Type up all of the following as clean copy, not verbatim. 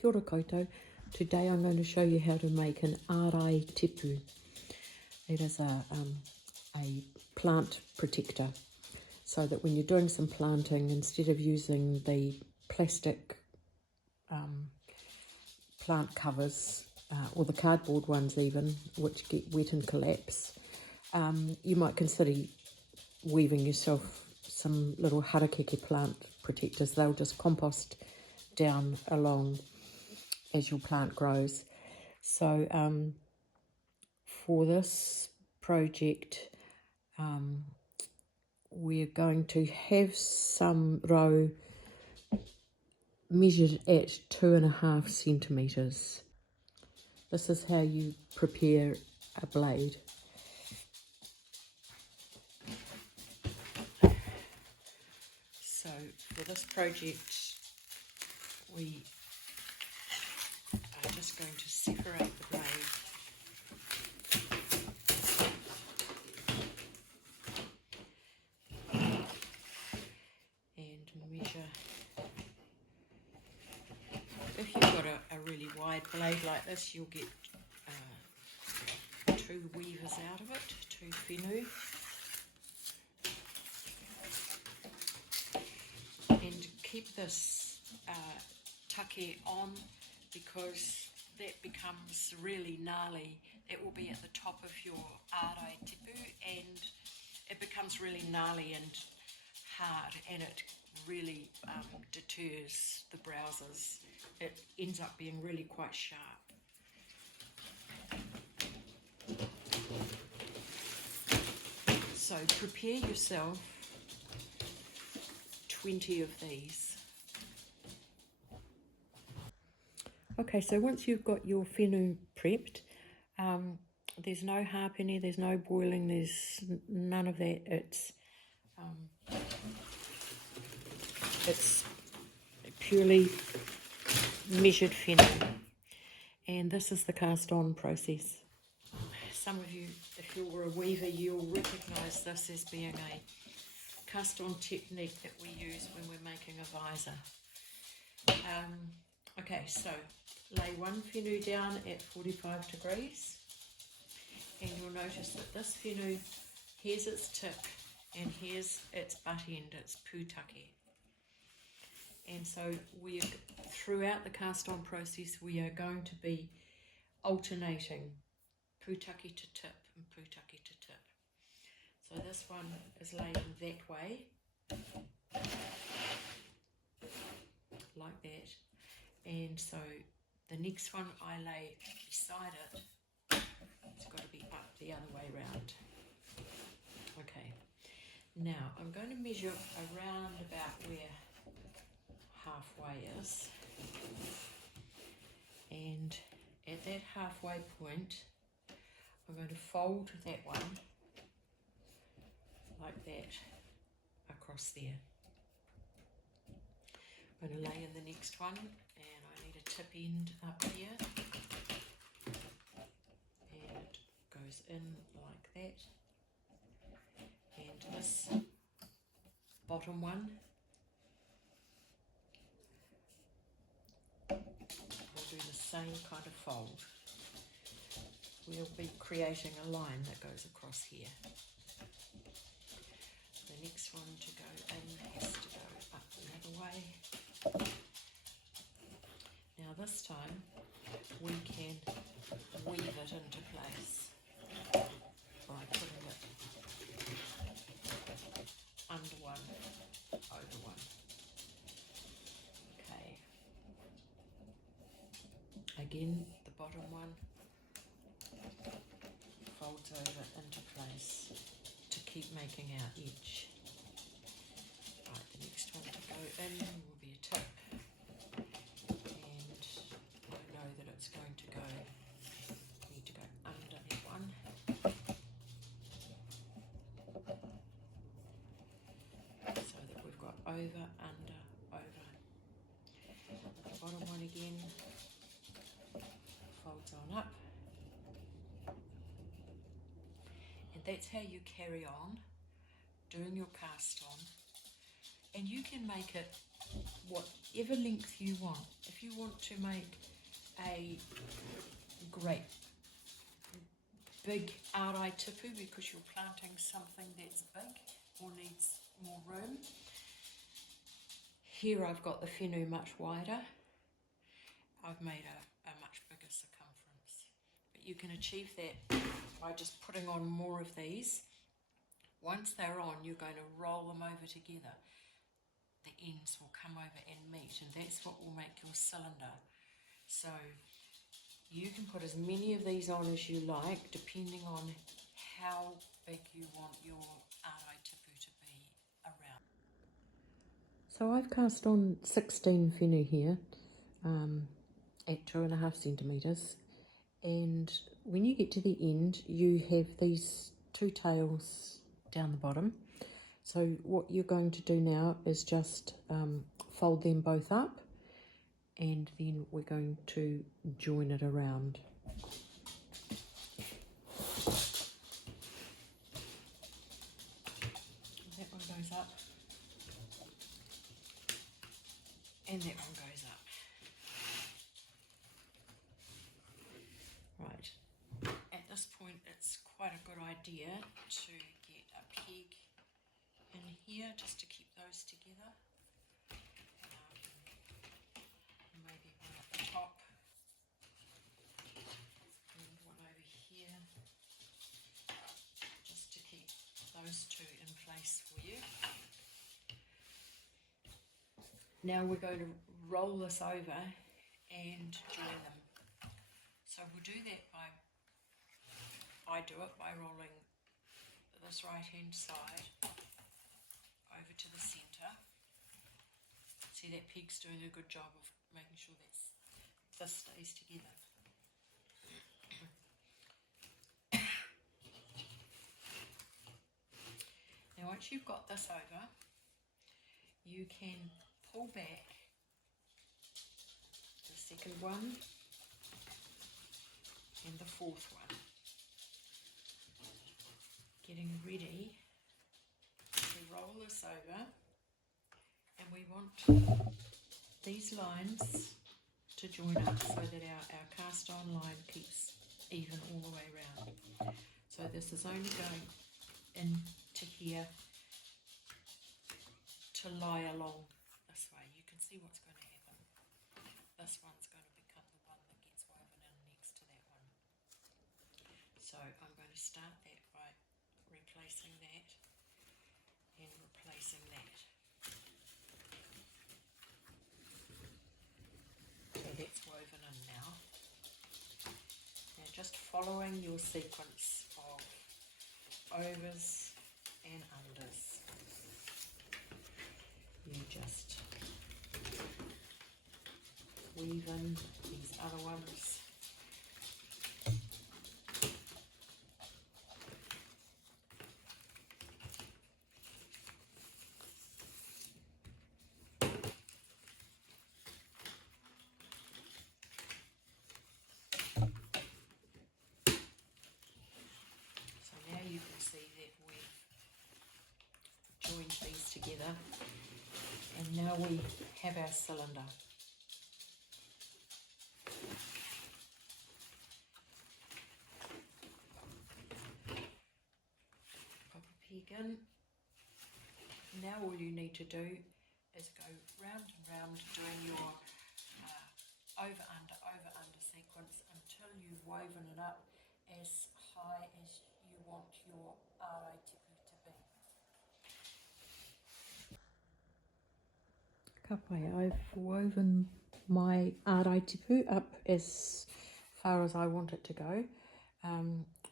Kia ora koutou. Today I'm going to show you how to make an ārai tipu. It is a plant protector, so that when you're doing some planting, instead of using the plastic plant covers or the cardboard ones even, which get wet and collapse, you might consider weaving yourself some little harakeke plant protectors. They'll just compost down along as your plant grows. So for this project, we're going to have some row measured at 2.5 centimetres. This is how you prepare a blade. So for this project, we are just going to separate the blade and measure. If you've got a really wide blade like this, you'll get 2 weavers out of it, 2 whenua. And keep this take on, because that becomes really gnarly. That will be at the top of your ārai tipu, and it becomes really gnarly and hard, and it really deters the browsers. It ends up being really quite sharp. So prepare yourself 20 of these. Okay, so once you've got your whenua prepped, there's no hapene, there's no boiling, there's none of that. It's purely measured whenua, and this is the cast on process. Some of you, if you're a weaver, you'll recognise this as being a cast on technique that we use when we're making a visor. Okay, so lay one whenua down at 45 degrees, and you'll notice that this whenua, here's its tip and here's its butt end, its pūtake. And so throughout the cast on process, we are going to be alternating pūtake to tip and pūtake to tip. So this one is laying that way, like that. And so the next one I lay beside it, it's got to be up the other way round. Okay, now I'm going to measure around about where halfway is, and at that halfway point I'm going to fold that one like that across there. I'm going to lay in the next one, and I need a tip end up here, and it goes in like that. And this bottom one, we'll do the same kind of fold. We'll be creating a line that goes across here. The next one to go in has to go up the other way. Now this time we can weave it into place by putting it under one, over one. Okay. Again, the bottom one folds over into place to keep making our edge. Right, the next one to go in will be a tip, and I know that it's going to go, need to go under that one. So that we've got over, under, over. The bottom one again folds on up. And that's how you carry on doing your cast on. And you can make it whatever length you want. If you want to make a great big ārai tipu because you're planting something that's big or needs more room, here I've got the whenua much wider. I've made a much bigger circumference. But you can achieve that by just putting on more of these. Once they're on, you're going to roll them over together. The ends will come over and meet, and that's what will make your cylinder. So you can put as many of these on as you like, depending on how big you want your ārai tipu to be around. So I've cast on 16 whenua here at 2.5 centimetres, and when you get to the end, you have these two tails down the bottom. So what you're going to do now is just fold them both up, and then we're going to join it around. That one goes up, and that one goes up. Right, at this point it's quite a good idea to get a peg in here just to keep those together. Maybe one at the top and one over here, just to keep those two in place for you. Now we're going to roll this over and join them. So we'll do that I do it by rolling this right hand side over to the centre. See, that peg's doing a good job of making sure this stays together. Now once you've got this over, you can pull back the second one and the fourth one, getting ready to roll this over, and we want these lines to join up so that our cast on line keeps even all the way around. So this is only going into here to lie along this way. You can see what's going to happen. This one's going to become the one that gets woven in next to that one. So I'm going to start that by replacing that and replacing that. So that's woven in now. Now just following your sequence of overs and unders, you just weave in these other ones. You can see that we've joined these together, and now we have our cylinder. Pop a peg in. Now all you need to do is go round and round doing your over under sequence until you've woven it up as high as you want your ārai tipu to be. Ka pai, I've woven my ārai tipu up as far as I want it to go.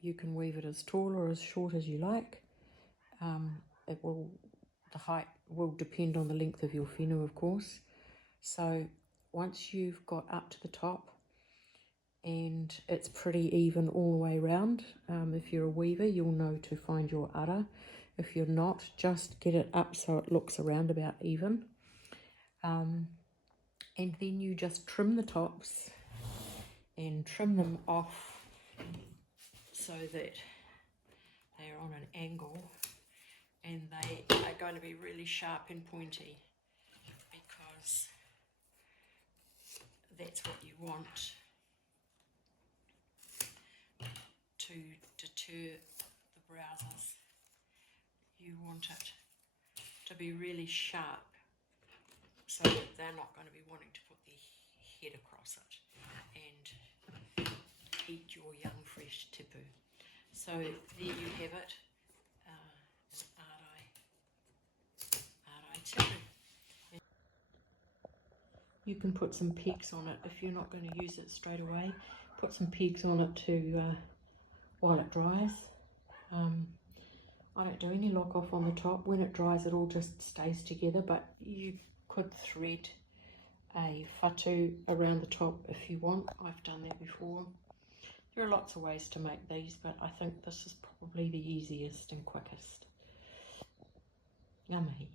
You can weave it as tall or as short as you like. The height will depend on the length of your whenua, of course. So once you've got up to the top and it's pretty even all the way around, if you're a weaver, you'll know to find your ara. If you're not, just get it up so it looks around about even. And then you just trim the tops and trim them off so that they're on an angle, and they are going to be really sharp and pointy because that's what you want to deter the browsers. You want it to be really sharp so that they're not going to be wanting to put their head across it and eat your young fresh tipu. So there you have it, an ārai tipu. You can put some pegs on it if you're not going to use it straight away. Put some pegs on it to while it dries. I don't do any lock off on the top. When it dries it all just stays together, but you could thread a whatu around the top if you want. I've done that before. There are lots of ways to make these, but I think this is probably the easiest and quickest. Ngā mihi.